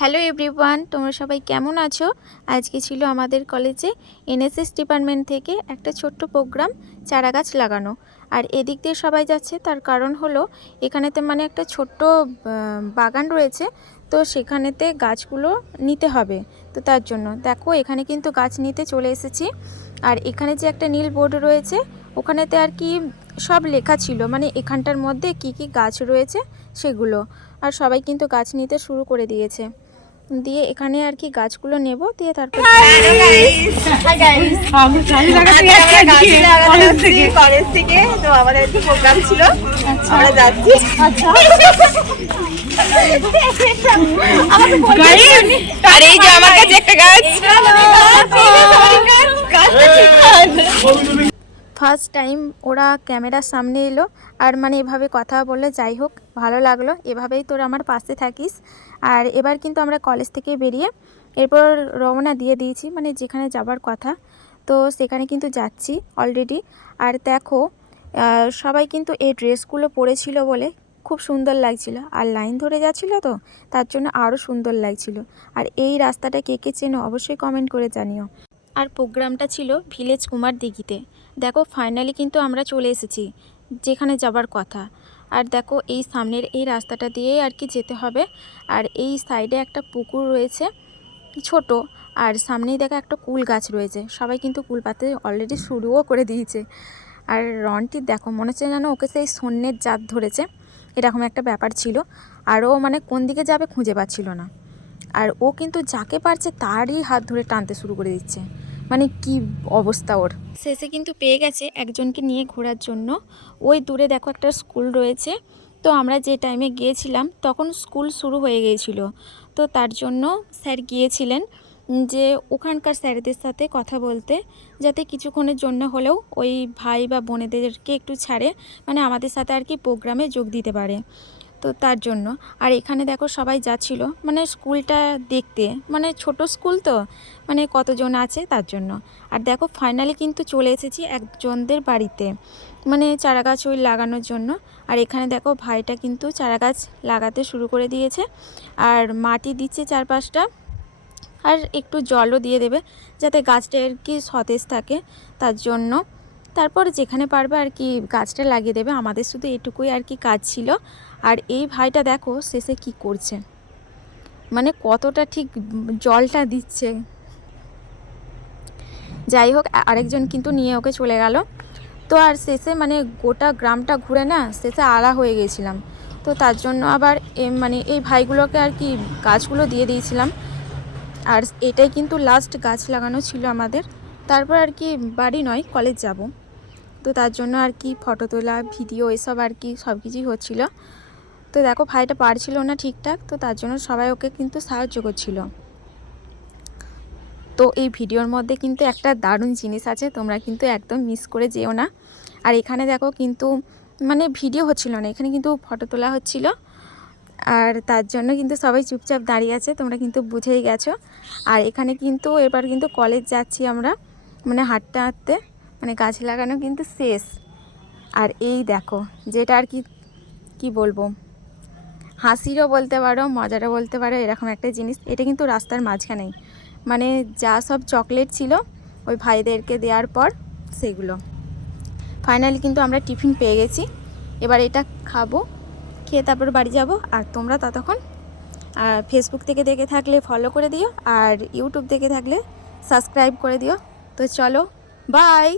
Hello everyone, তোমরা সবাই কেমন আছো? আজকে ছিল আমাদের কলেজে এনএসএস ডিপার্টমেন্ট থেকে একটা ছোট্ট প্রোগ্রাম, চারা গাছ লাগানো। আর এদিক দিয়ে সবাই যাচ্ছে, তার কারণ হলো এখানেতে মানে একটা ছোট্ট বাগান রয়েছে, তো সেখানেতে গাছগুলো নিতে হবে। তো তার জন্য দেখো এখানে কিন্তু গাছ নিতে চলে এসেছি। আর এখানে যে একটা নীল বোর্ড রয়েছে, ওখানেতে আর কি সব লেখা ছিল, মানে এখানটার মধ্যে কি কি গাছ রয়েছে সেগুলো। আর সবাই কিন্তু গাছ নিতে শুরু করে দিয়েছে। দিয়ে এখানে আর কি গাছগুলো নেব, দিয়ে তারপর কলেজ থেকে তো আমাদের একটু প্রোগ্রাম ছিল, আমরা যাচ্ছি। আর এই যে আমার কাছে একটা গাছ, ফার্স্ট টাইম ওরা ক্যামেরার সামনে এলো, আর মানে এভাবে কথা বললে, যাই হোক ভালো লাগলো। এভাবেই তোরা আমার পাশে থাকিস। আর এবার কিন্তু আমরা কলেজ থেকে বেরিয়ে এরপর রওনা দিয়ে দিয়েছি, মানে যেখানে যাবার কথা, তো সেখানে কিন্তু যাচ্ছি অলরেডি। আর দেখো সবাই কিন্তু এই ড্রেসগুলো পরেছিল বলে খুব সুন্দর লাগছিল, আর লাইন ধরে যাচ্ছিলো, তো তার জন্য আরও সুন্দর লাগছিল। আর এই রাস্তাটা কে কে চেনো অবশ্যই কমেন্ট করে জানিও। আর প্রোগ্রামটা ছিল ভিলেজ কুমার দিঘিতে। দেখো ফাইনালি কিন্তু আমরা চলে এসেছি যেখানে যাবার কথা। আর দেখো এই সামনের এই রাস্তাটা দিয়েই আর কি যেতে হবে। আর এই সাইডে একটা পুকুর রয়েছে ছোট, আর সামনেই দেখো একটা কুল গাছ রয়েছে। সবাই কিন্তু কুল পাতে অলরেডি শুরুও করে দিয়েছে। আর রনটি দেখো মনে হচ্ছে যেন ওকে সেই সন্ন্যের জাত ধরেছে, এরকম একটা ব্যাপার ছিল। আর ও মানে কোন দিকে যাবে খুঁজে পাচ্ছিল না। আর ও কিন্তু যাকে পারছে তারই হাত ধরে টানতে শুরু করে দিচ্ছে, মানে কি অবস্থা ওর। শেষে কিন্তু পেয়ে গেছে একজনকে নিয়ে ঘোরার জন্য। ওই দূরে দেখো একটা স্কুল রয়েছে, তো আমরা যে টাইমে গিয়েছিলাম তখন স্কুল শুরু হয়ে গিয়েছিল। তো তার জন্য স্যার গিয়েছিলেন যে ওখানকার স্যারদের সাথে কথা বলতে, যাতে কিছুক্ষণের জন্য হলেও ওই ভাই বা বোনেদেরকে একটু ছাড়ে, মানে আমাদের সাথে আর কি প্রোগ্রামে যোগ দিতে পারে। তো তার জন্য। আর এখানে দেখো সবাই যাচ্ছিল মানে স্কুলটা দেখতে, মানে ছোট স্কুল তো, মানে কতজন আছে তার জন্য। আর দেখো ফাইনালি কিন্তু চলে এসেছি একজনদের বাড়িতে, মানে চারা গাছ ওই লাগানোর জন্য। আর এখানে দেখো ভাইটা কিন্তু চারা গাছ লাগাতে শুরু করে দিয়েছে, আর মাটি দিচ্ছে চারপাশটা, আর একটু জলও দিয়ে দেবে যাতে গাছটা আর কি সতেজ থাকে তার জন্য। তারপর যেখানে পারবে আর কি গাছটা লাগিয়ে দেবে। আমাদের শুধু এটুকুই আর কি কাজ ছিল। আর এই ভাইটা দেখো শেষে কি করছে, মানে কতটা ঠিক জলটা দিচ্ছে। যাই হোক আরেকজন কিন্তু নিয়ে ওকে চলে গেল। তো আর শেষে মানে গোটা গ্রামটা ঘুরে না শেষে আলা হয়ে গেছিলাম। তো তার জন্য আবার মানে এই ভাইগুলোকে আর কি গাছগুলো দিয়ে দিয়েছিলাম। আর এটাই কিন্তু লাস্ট গাছ লাগানো ছিল আমাদের। তারপর আর কি বাড়ি নয় কলেজ যাব, তো তার জন্য আর কি ফটো তোলা ভিডিও এসব আর কি সব কিছুই হচ্ছিল। তো দেখো ভাইটা পারছিল না ঠিকঠাক, তো তার জন্য সবাই ওকে কিন্তু সাহায্য করছিল। তো এই ভিডিওর মধ্যে কিন্তু একটা দারুণ জিনিস আছে, তোমরা কিন্তু একদম মিস করে যেও না। আর এখানে দেখো কিন্তু মানে ভিডিও হচ্ছিল না, এখানে কিন্তু ফটো তোলা হচ্ছিল। আর তার জন্য কিন্তু সবাই চুপচাপ দাঁড়িয়ে আছে, তোমরা কিন্তু বুঝেই গেছো। আর এখানে কিন্তু এবার কিন্তু কলেজ যাচ্ছি আমরা, মানে হাঁটতে হাঁটতে, মানে গাছ লাগানো কিন্তু শেষ। আর এই দেখো যেটা আর কি কি বলবো, হাসিরও বলতে পারো মজারও বলতে পারো, এরকম একটা জিনিস। এটা কিন্তু রাস্তার মাঝখানেই, মানে যা সব চকলেট ছিল ওই ভাইদেরকে দেওয়ার পর সেগুলো। ফাইনালি কিন্তু আমরা টিফিন পেয়ে গেছি, এবার এটা খাবো, খেয়ে তারপর বাড়ি যাব। আর তোমরা ততক্ষণ ফেসবুক থেকে দেখে থাকলে ফলো করে দিও, আর ইউটিউব থেকে থাকলে সাবস্ক্রাইব করে দিও। তো চলো, বাই।